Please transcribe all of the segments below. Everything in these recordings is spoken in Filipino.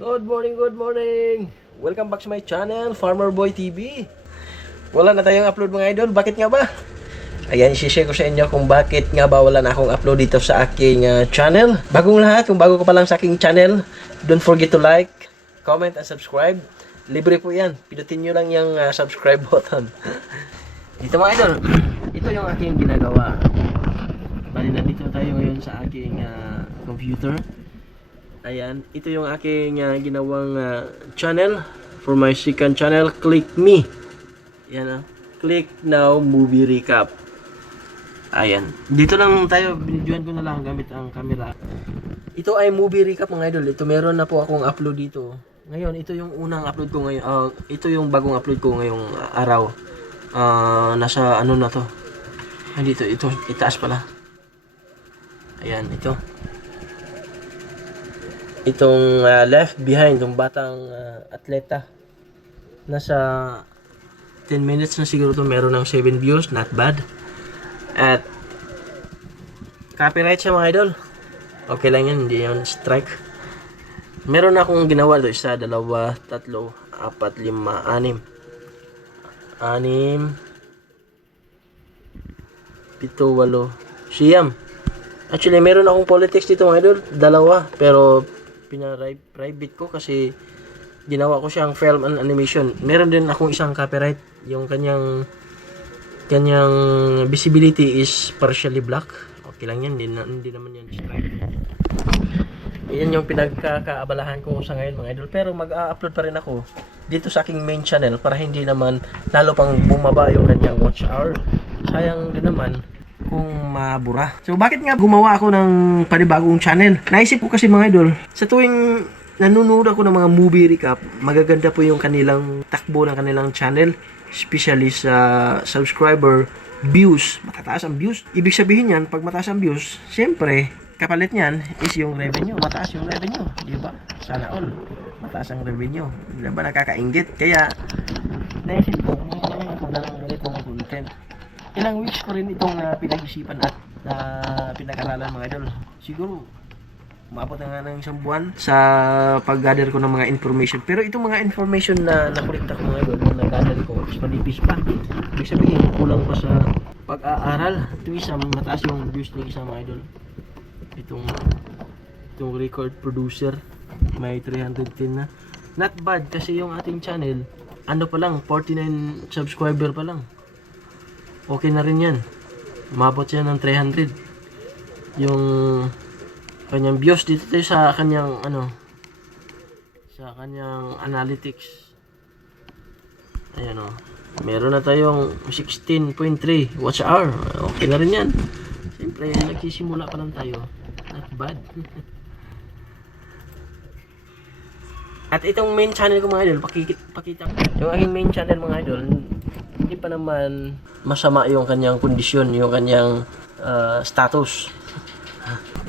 Good morning, good morning! Welcome back sa my channel, Farmer Boy TV. Wala na tayong upload mga idol, bakit nga ba? Ayan, isi-share ko sa inyo kung bakit nga ba wala na akong upload dito sa aking channel. Bagong lahat, kung bago ka pa lang sa aking channel, don't forget to like, comment, and subscribe. Libre po yan, pinutin nyo lang yung subscribe button. Dito mga idol, ito yung aking ginagawa. Bali, nandito tayo ngayon sa aking computer. Ayan, ito yung aking ginawang channel for my second channel, Click Me. Ayan, click now movie recap. Ayan, dito lang tayo, binidyoan ko na lang gamit ang camera. Ito ay movie recap mga idol. Ito meron na po akong upload dito. Ngayon, ito yung unang upload ko ngayon. Ito yung bagong upload ko ngayong araw. Nasa ano na to. Dito, ito, itaas pala. Ayan, ito. Itong left behind, itong batang atleta. Nasa 10 minutes na siguro to, meron ng 7 views, not bad. At copyright siya mga idol. Okay lang yan, hindi yan strike. Meron akong ginawa do, 1, 2, 3, 4, 5, 6. 7, 8, siyam. Actually, meron akong politics dito mga idol, 2, pero pina-private ko kasi ginawa ko siyang film and animation. Meron din akong isang copyright, yung kanyang visibility is partially black. Okay lang yan, hindi naman yan strike. Yan yung pinagkakaabalahan ko sa ngayon mga idol, pero mag-upload pa rin ako dito sa aking main channel para hindi naman lalo pang bumaba yung kanyang watch hour. Sayang din naman kung mabura. So bakit nga gumawa ako ng panibagong channel? Naisip ko kasi mga idol, sa tuwing nanonood ako ng mga movie recap, magaganda po yung kanilang takbo ng kanilang channel, especially sa subscriber views. Matataas ang views. Ibig sabihin yan, pag mataas ang views, siyempre, kapalit niyan is yung revenue. Mataas yung revenue. Di ba? Sana all. Mataas ang revenue. Di ba nakakainggit? Kaya, naisip ko, ako na lang ulit ng content. Ilang weeks ko rin itong pinag-isipan at pinag-aralan mga idol. Siguro, umabot na nga ng 1 buwan sa pag-gather ko ng mga information. Pero itong mga information na nakulikta ko mga idol, na nag-gather ko, is manipis pa. Ibig sabihin, kulang pa sa pag-aaral. Ito isa, mataas yung views ng isang mga idol. Itong record producer, may 310 na. Not bad kasi yung ating channel, ano pa lang, 49 subscriber pa lang. Okay na rin yan. Umabot siya ng 300. Yung kanyang views dito tayo sa kanyang sa kanyang analytics. Ayan o. Meron na tayong 16.3 watch hour. Okay na rin yan. Siyempre, nagsisimula pa lang tayo. Not bad. At itong main channel ko mga idol, pakita ko. Yung aking main channel mga idol, hindi pa naman masama yung kanyang kondisyon, yung kanyang status.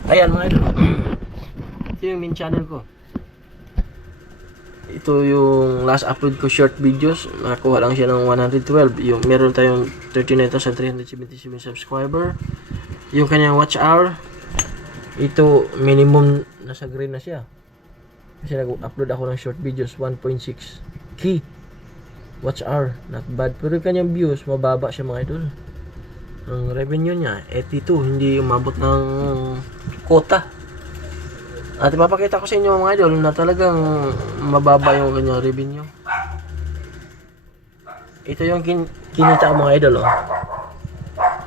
Ayan mga idol. Ito yung main channel ko. Ito yung last upload ko short videos. Nakakuha lang siya ng 112. Yung meron tayong 39,377 subscriber. Yung kanyang watch hour, ito minimum nasa green na siya. Kasi nag-upload ako ng short videos, 1.6k watch hour, not bad. Pero yung kanyang views, mababa siya mga idol. Ang revenue niya, 82, hindi umabot ng quota. At mapakita ko sa inyo mga idol na talagang mababa yung kanyang revenue. Ito yung kinita ko mga idol, oh.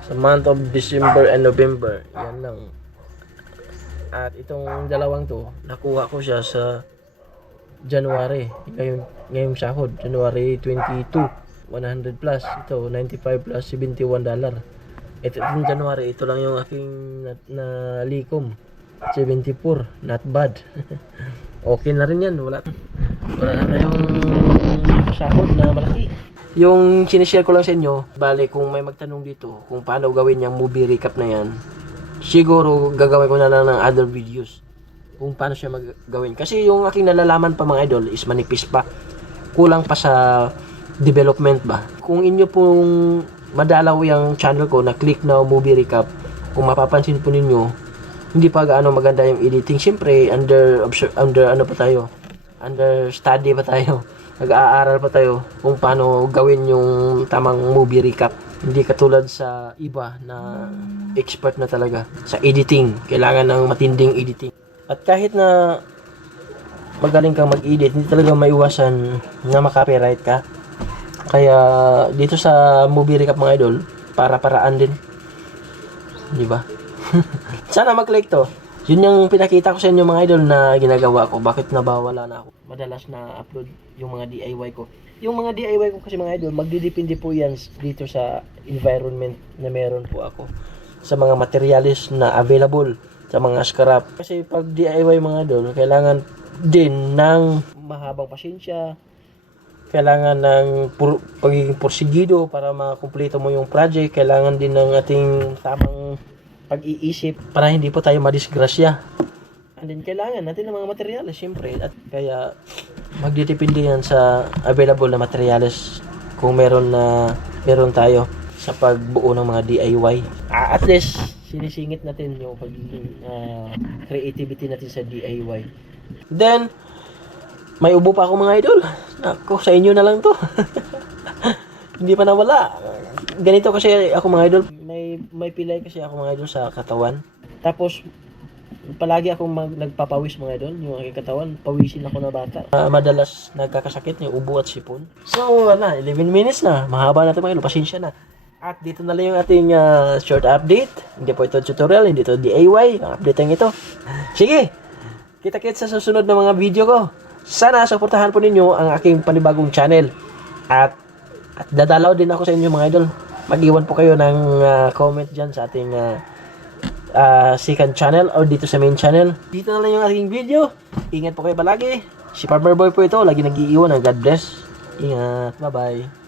Sa month of December and November, yan lang. At itong dalawang to, nakuha ko siya sa January, ngayong sahod, January 22, 100 plus, ito 95 plus $71. Ito yung January, ito lang yung aking nalikom, 74, not bad. Okay na rin yan, wala na tayong sahod na malaki. Yung sinishare ko lang sa inyo, bali kung may magtanong dito kung paano gawin yung movie recap na yan, siguro gagawin ko na lang ng other videos kung paano siya magagawin. Kasi yung aking nalalaman pa mga idol is manipis pa. Kulang pa sa development ba. Kung inyo pong madalaw yung channel ko na Click Now Movie Recap, kung mapapansin po ninyo, hindi pa gaano maganda yung editing. Siyempre, under ano pa tayo, Understudy pa tayo. Nag-aaral pa tayo kung paano gawin yung tamang movie recap. Hindi katulad sa iba na expert na talaga sa editing. Kailangan ng matinding editing. At kahit na magaling kang mag-edit, hindi talaga maiwasan na makapiright ka. Kaya dito sa movie recap mga idol, para-paraan din. Di ba? Sana mag-like to. Yun yung pinakita ko sa inyo mga idol na ginagawa ko. Bakit nabawala na ako? Madalas na upload yung mga DIY ko. Yung mga DIY ko kasi mga idol, magdidepende po yan dito sa environment na meron po ako. Sa mga materials na available, sa mga scrap. Kasi pag DIY mga idol, kailangan din ng mahabang pasensya, kailangan ng pagiging porsigido para makumpleto mo yung project, kailangan din ng ating tamang pag-iisip para hindi po tayo madisgrasya. And then kailangan natin ng mga materyales syempre, at kaya magdidepende yan sa available na materyales kung meron tayo sa pagbuo ng mga DIY. At least sinisingit natin yung pagiging creativity natin sa DIY. Then may ubo pa ako mga idol. Ako, sa inyo na lang to. Hindi pa nawala. Ganito kasi ako mga idol. May pilay kasi ako mga idol sa katawan. Tapos, palagi akong nagpapawis mga idol. Yung aking katawan, pawisin ako na bata. Madalas nagkakasakit yung ubo at sipon. So, wala. 11 minutes na. Mahaba na ito mga idol. Pasensya na. At dito na lang yung ating short update. Hindi po ito tutorial. Hindi ito DIY. Ang update lang ito. Sige. Kita-kits sa susunod na mga video ko. Sana suportahan po ninyo ang aking panibagong channel. At dadalaw din ako sa inyo mga idol. Mag-iwan po kayo ng comment dyan sa ating second channel or dito sa main channel. Dito na lang yung aking video. Ingat po kayo palagi. Si Farmer Boy po ito. Lagi nag-iiwan ng God bless. Ingat. Bye-bye.